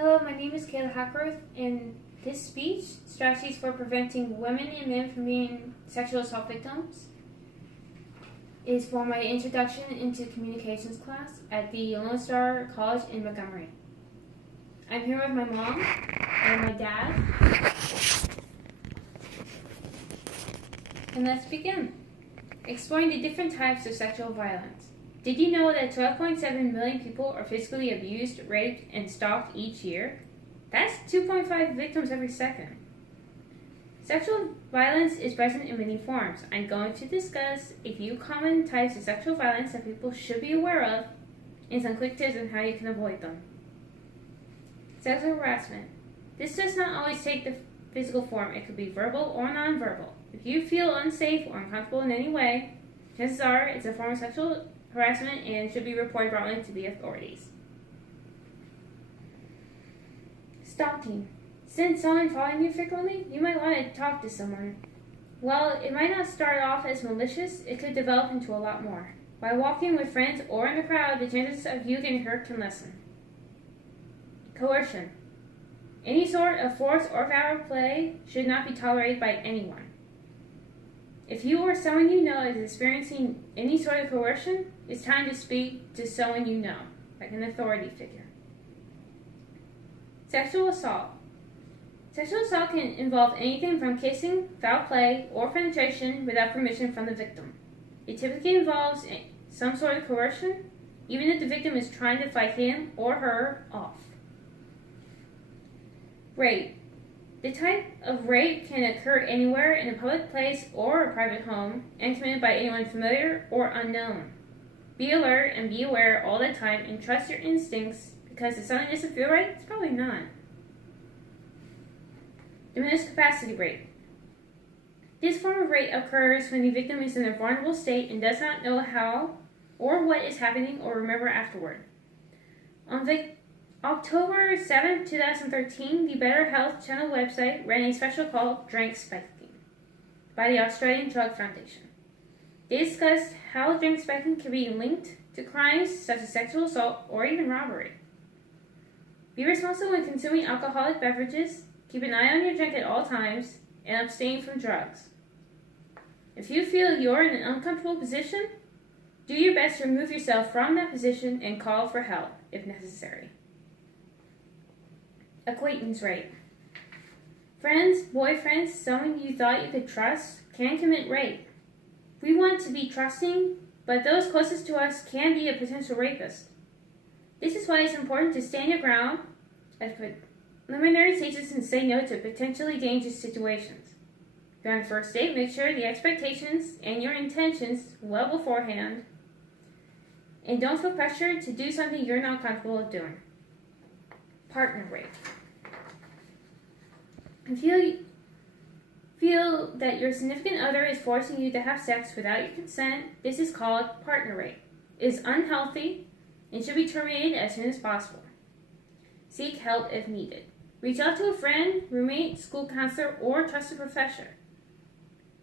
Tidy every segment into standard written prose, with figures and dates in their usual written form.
Hello, my name is Kayla Hackworth, and this speech, Strategies for Preventing Women and Men from Being Sexual Assault Victims, is for my introduction into communications class at the Lone Star College in Montgomery. I'm here with my mom and my dad, and let's begin. Exploring the different types of sexual violence. Did you know that 12.7 million people are physically abused, raped, and stalked each year? That's 2.5 victims every second. Sexual violence is present in many forms. I'm going to discuss a few common types of sexual violence that people should be aware of, and some quick tips on how you can avoid them. Sexual harassment. This does not always take the physical form. It could be verbal or nonverbal. If you feel unsafe or uncomfortable in any way, chances are it's a form of sexual harassment and should be reported promptly to the authorities. Stalking. Since someone following you frequently, you might want to talk to someone. While it might not start off as malicious, it could develop into a lot more. By walking with friends or in the crowd, the chances of you getting hurt can lessen. Coercion. Any sort of force or foul play should not be tolerated by anyone. If you or someone you know is experiencing any sort of coercion, it's time to speak to someone you know, like an authority figure. Sexual assault. Sexual assault can involve anything from kissing, foul play, or penetration without permission from the victim. It typically involves some sort of coercion, even if the victim is trying to fight him or her off. Rape. The type of rape can occur anywhere in a public place or a private home and committed by anyone familiar or unknown. Be alert and be aware all the time and trust your instincts, because if something doesn't feel right, it's probably not. Diminished capacity rape. This form of rape occurs when the victim is in a vulnerable state and does not know how or what is happening or remember afterward. On October 7, 2013, the Better Health Channel website ran a special called Drink Spiking by the Australian Drug Foundation. They discussed how drink spiking can be linked to crimes such as sexual assault or even robbery. Be responsible when consuming alcoholic beverages, keep an eye on your drink at all times, and abstain from drugs. If you feel you're in an uncomfortable position, do your best to remove yourself from that position and call for help if necessary. Acquaintance rape. Friends, boyfriends, someone you thought you could trust can commit rape. We want to be trusting, but those closest to us can be a potential rapist. This is why it's important to stand your ground at preliminary stages and say no to potentially dangerous situations. If you're on a first date, make sure the expectations and your intentions well beforehand, and don't feel pressured to do something you're not comfortable with doing. Partner rape. If you feel that your significant other is forcing you to have sex without your consent, this is called partner rape. It is unhealthy and should be terminated as soon as possible. Seek help if needed. Reach out to a friend, roommate, school counselor, or trusted professor.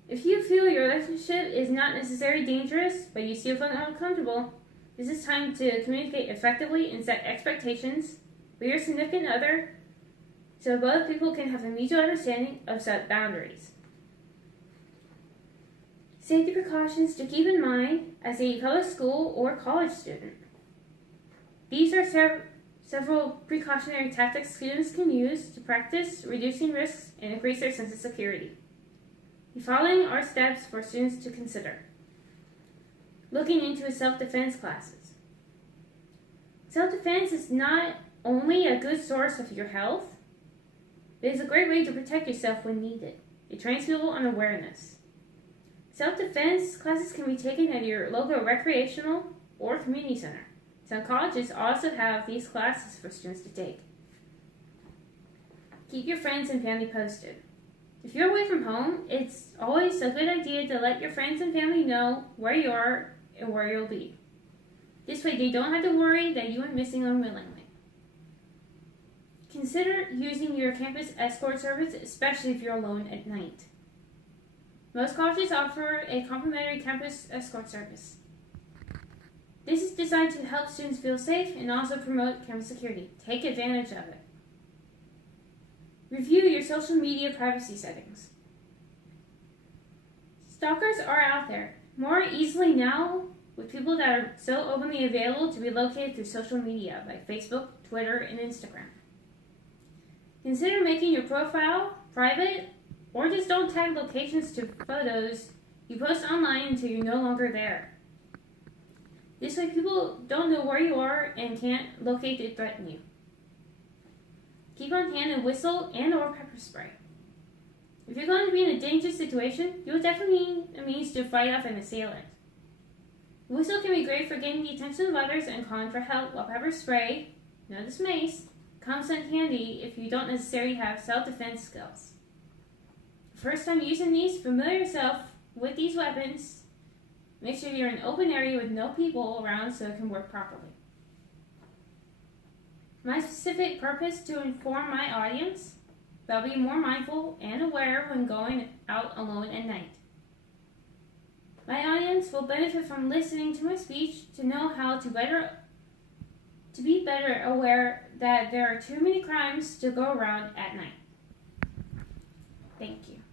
If you feel your relationship is not necessarily dangerous, but you still feel uncomfortable, this is time to communicate effectively and set expectations with your significant other, so both people can have a mutual understanding of set boundaries. Safety precautions to keep in mind as a public school or college student. These are several precautionary tactics students can use to practice reducing risks and increase their sense of security. The following are steps for students to consider. Looking into self-defense classes. Self-defense is not only a good source of your health, it is a great way to protect yourself when needed. It trains people on awareness. Self-defense classes can be taken at your local recreational or community center. Some colleges also have these classes for students to take. Keep your friends and family posted. If you're away from home, it's always a good idea to let your friends and family know where you are and where you'll be. This way they don't have to worry that you are missing unwillingly. Consider using your campus escort service, especially if you're alone at night. Most colleges offer a complimentary campus escort service. This is designed to help students feel safe and also promote campus security. Take advantage of it. Review your social media privacy settings. Stalkers are out there, more easily now with people that are so openly available to be located through social media like Facebook, Twitter, and Instagram. Consider making your profile private, or just don't tag locations to photos you post online until you're no longer there. This way people don't know where you are and can't locate to threaten you. Keep on hand a whistle and or pepper spray. If you're going to be in a dangerous situation, you will definitely need a means to fight off an assailant. The whistle can be great for getting the attention of others and calling for help, while pepper spray, known as mace, comes in handy if you don't necessarily have self-defense skills. First time using these, familiar yourself with these weapons. Make sure you're in an open area with no people around so it can work properly. My specific purpose to inform my audience about being more mindful and aware when going out alone at night. My audience will benefit from listening to my speech to know how to be better aware that there are too many crimes to go around at night. Thank you.